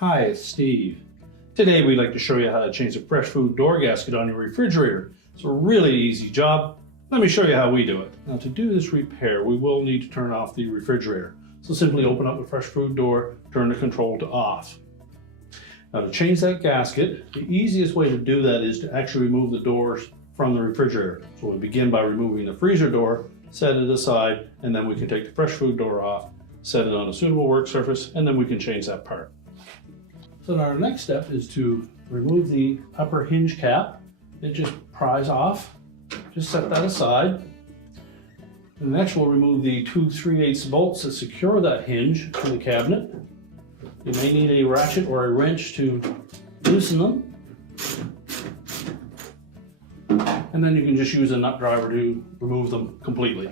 Hi, it's Steve. Today we'd like to show you how to change the Fresh Food Door Gasket on your refrigerator. It's a really easy job. Let me show you how we do it. Now to do this repair, we will need to turn off the refrigerator. So simply open up the Fresh Food door, turn the control to off. Now to change that gasket, the easiest way to do that is to actually remove the doors from the refrigerator. So we begin by removing the freezer door, set it aside, and then we can take the Fresh Food door off, set it on a suitable work surface, and then we can change that part. So our next step is to remove the upper hinge cap. It just pries off. Just set that aside. And next we'll remove the 2 3/8 bolts that secure that hinge to the cabinet. You may need a ratchet or a wrench to loosen them. And then you can just use a nut driver to remove them completely.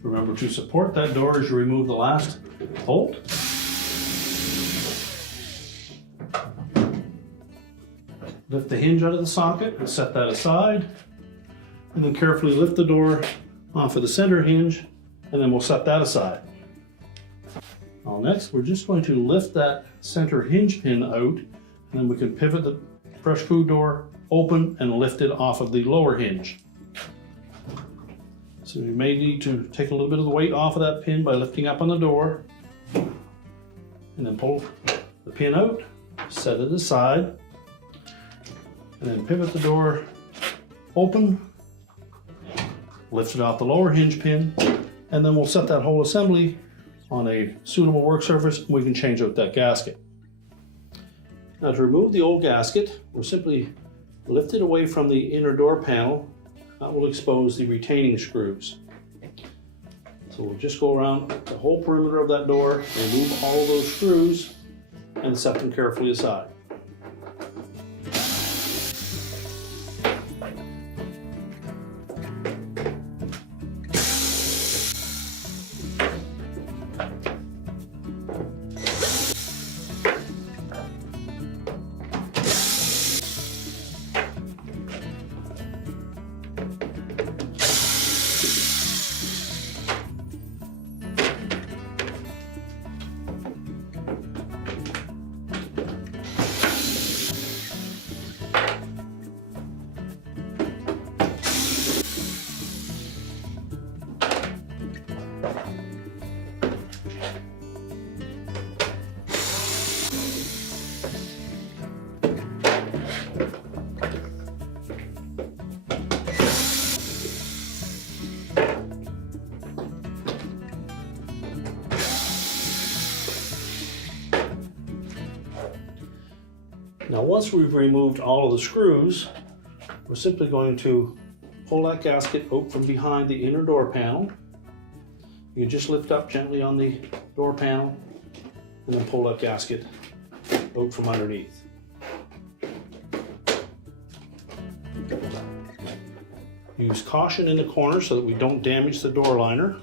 Remember to support that door as you remove the last bolt. Lift the hinge out of the socket and set that aside. And then carefully lift the door off of the center hinge, and then we'll set that aside. Now next, we're just going to lift that center hinge pin out, and then we can pivot the Fresh Food door open and lift it off of the lower hinge. So you may need to take a little bit of the weight off of that pin by lifting up on the door, and then pull the pin out, set it aside, and then pivot the door open, lift it off the lower hinge pin, and then we'll set that whole assembly on a suitable work surface and we can change out that gasket. Now to remove the old gasket, we'll simply lift it away from the inner door panel. That will expose the retaining screws. So we'll just go around the whole perimeter of that door, remove all of those screws, and set them carefully aside. Now once we've removed all of the screws, we're simply going to pull that gasket out from behind the inner door panel. You can just lift up gently on the door panel and then pull that gasket out from underneath. Use caution in the corner so that we don't damage the door liner.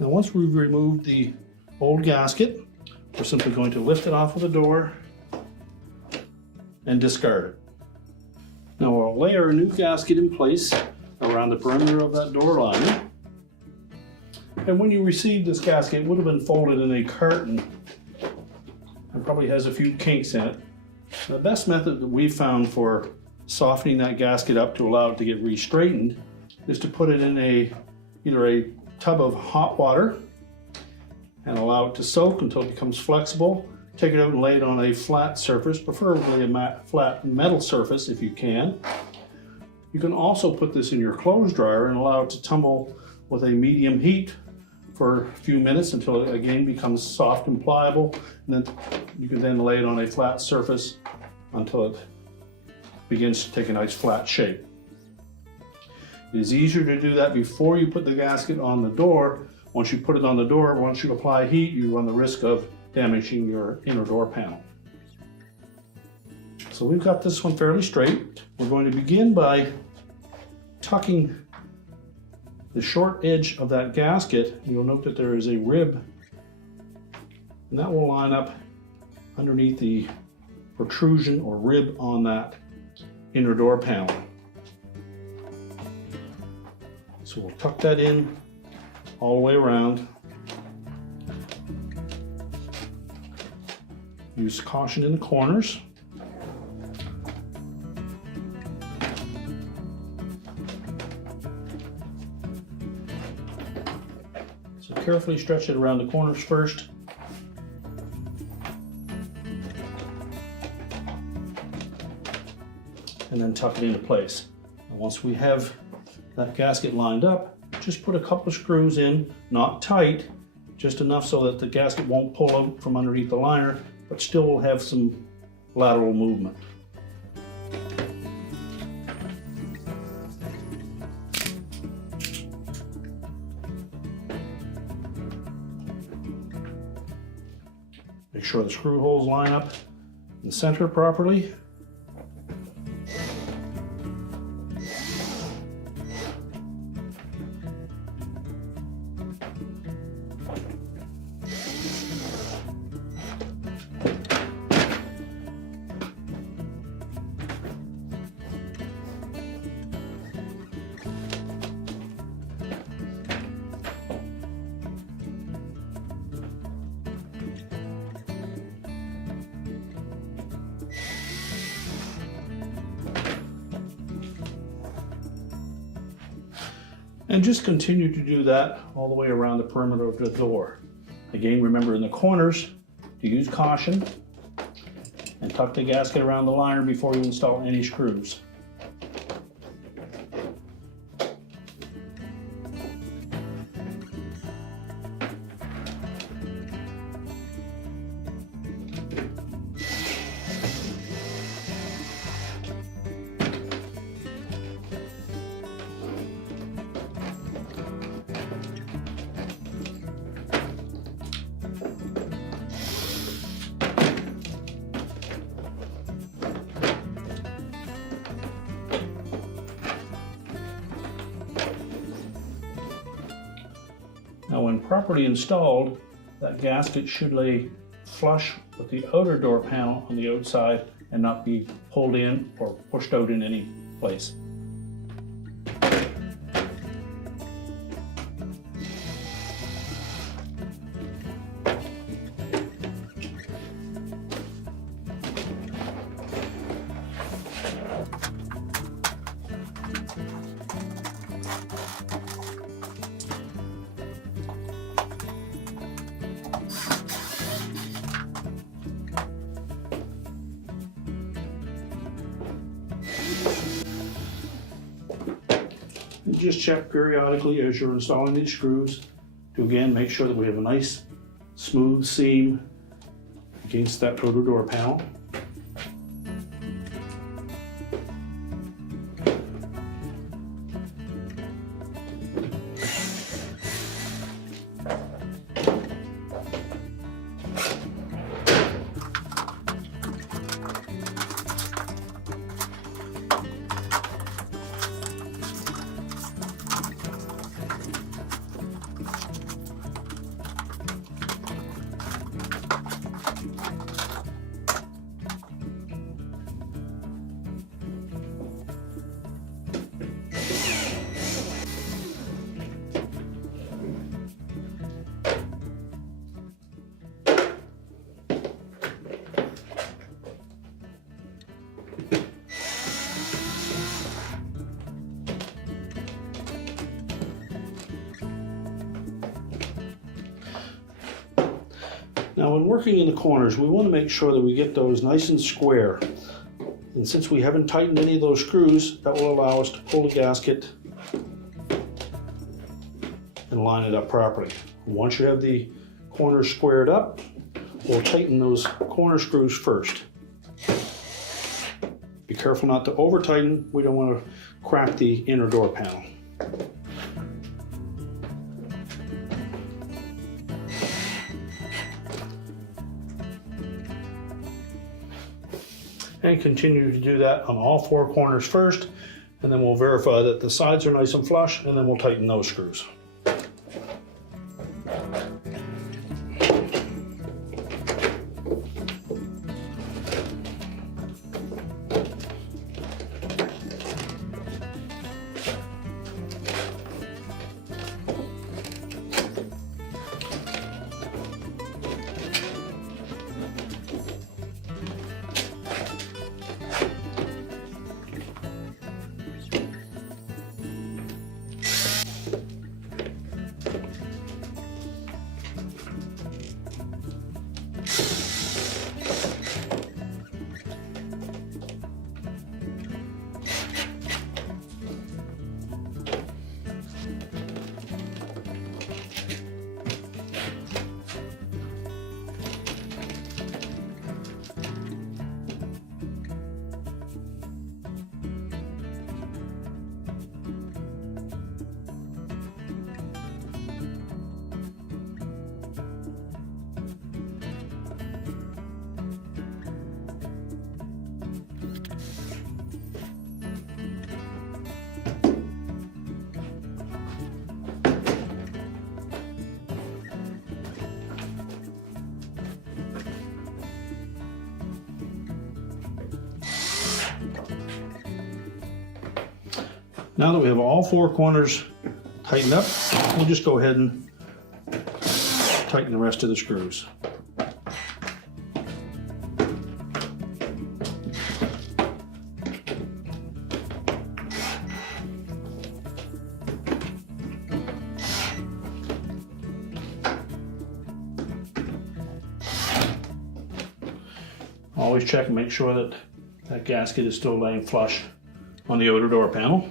Now once we've removed the old gasket, we're simply going to lift it off of the door and discard it. Now we'll lay our new gasket in place around the perimeter of that door liner. And when you received this gasket, it would have been folded in a carton. It probably has a few kinks in it. The best method that we've found for softening that gasket up to allow it to get re-straightened is to put it in either a tub of hot water and allow it to soak until it becomes flexible. Take it out and lay it on a flat surface, preferably a flat metal surface if you can. You can also put this in your clothes dryer and allow it to tumble with a medium heat for a few minutes until it again becomes soft and pliable, and then you can then lay it on a flat surface until it begins to take a nice flat shape. It is easier to do that before you put the gasket on the door. Once you put it on the door, once you apply heat, you run the risk of damaging your inner door panel. So we've got this one fairly straight. We're going to begin by tucking the short edge of that gasket. You'll note that there is a rib, and that will line up underneath the protrusion or rib on that inner door panel. So we'll tuck that in all the way around. Use caution in the corners. So carefully stretch it around the corners first. And then tuck it into place. And once we have that gasket lined up, just put a couple of screws in, not tight, just enough so that the gasket won't pull out from underneath the liner, but still will have some lateral movement. Make sure the screw holes line up in the center properly. And just continue to do that all the way around the perimeter of the door. Again, remember in the corners to use caution and tuck the gasket around the liner before you install any screws. Now when properly installed, that gasket should lay flush with the outer door panel on the outside and not be pulled in or pushed out in any place. Just check periodically as you're installing these screws to again make sure that we have a nice smooth seam against that outer door panel. Now when working in the corners, we want to make sure that we get those nice and square. And since we haven't tightened any of those screws, that will allow us to pull the gasket and line it up properly. Once you have the corners squared up, we'll tighten those corner screws first. Be careful not to over tighten. We don't want to crack the inner door panel. And continue to do that on all four corners first, and then we'll verify that the sides are nice and flush, and then we'll tighten those screws. Now that we have all four corners tightened up, we'll just go ahead and tighten the rest of the screws. Always check and make sure that that gasket is still laying flush on the outer door panel.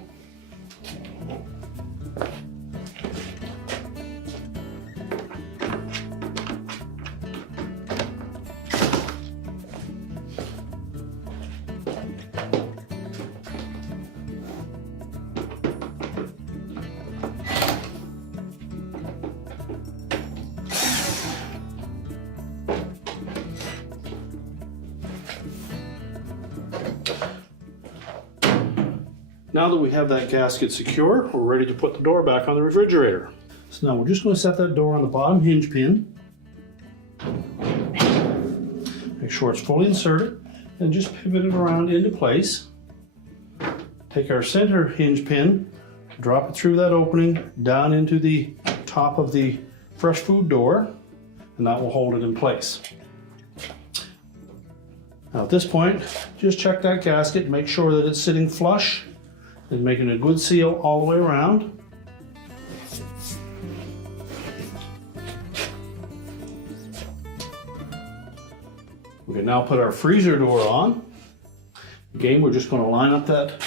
Now that we have that gasket secure, we're ready to put the door back on the refrigerator. So now we're just going to set that door on the bottom hinge pin. Make sure it's fully inserted and just pivot it around into place. Take our center hinge pin, drop it through that opening down into the top of the fresh food door, and that will hold it in place. Now at this point, just check that gasket, make sure that it's sitting flush and making a good seal all the way around. We can now put our freezer door on. Again, we're just going to line up that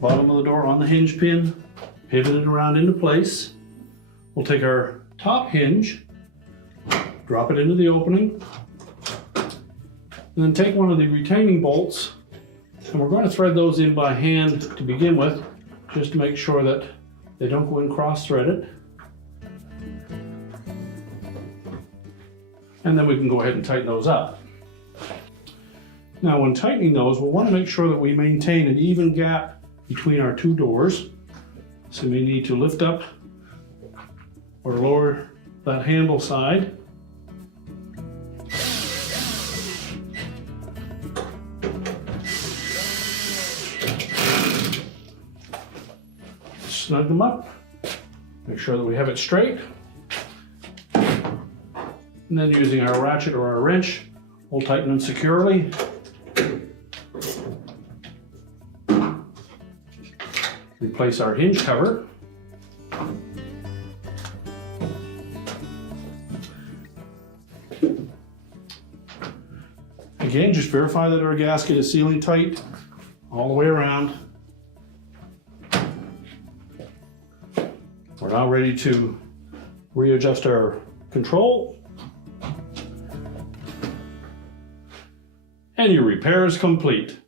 bottom of the door on the hinge pin, pivot it around into place. We'll take our top hinge, drop it into the opening, and then take one of the retaining bolts, and we're going to thread those in by hand to begin with, just to make sure that they don't go in cross-threaded. And then we can go ahead and tighten those up. Now when tightening those, we'll want to make sure that we maintain an even gap between our two doors. So we need to lift up or lower that handle side. Snug them up, make sure that we have it straight, and then using our ratchet or our wrench, we'll tighten them securely. Replace our hinge cover. Again, just verify that our gasket is sealing tight all the way around. We're now ready to Readjust our control. And your repair is complete.